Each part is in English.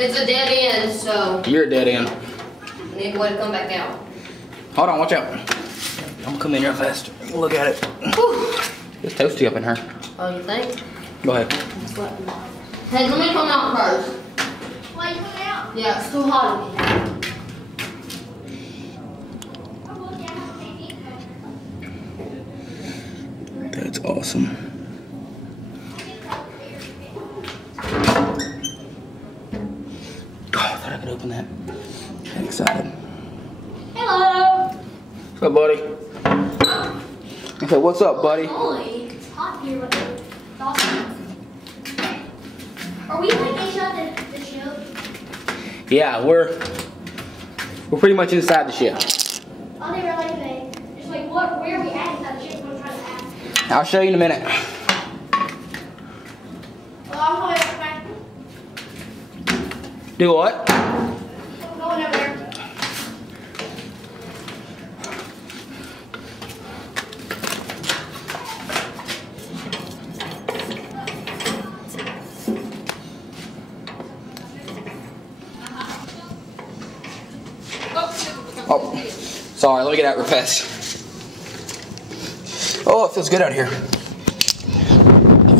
It's a dead end, so You're a dead end. I need a way to come back out. Hold on, watch out. I'm gonna come in here fast. Look at it. Whew. It's toasty up in here. Oh, you think? Go ahead. Hey, let me come out first. Why you coming out? Yeah, it's too hot in here. That's awesome. Oh, I thought I could open that. I'm excited. Hello. What's up, buddy? I said, what's up, buddy? Holy, it's hot here, but it's awesome. Are we like inside the ship? Yeah, we're pretty much inside the ship. Oh, they were like, it's like, what? Where are we at inside the ship? What I'm trying to ask. I'll show you in a minute. Well, I'm going back. Do what? I'm going over there. Oh, sorry, let me get out real fast. Oh, it feels good out here. Is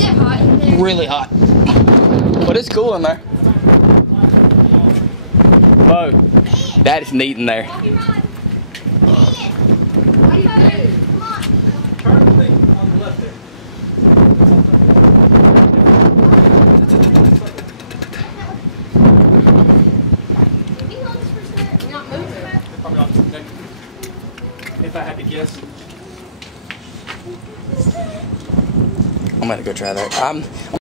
it hot in there? Really hot. But it's cool in there. Whoa, that is neat in there. Come on. Turn the thing on the left there. Probably not today. If I had to guess. I'm gonna go try that.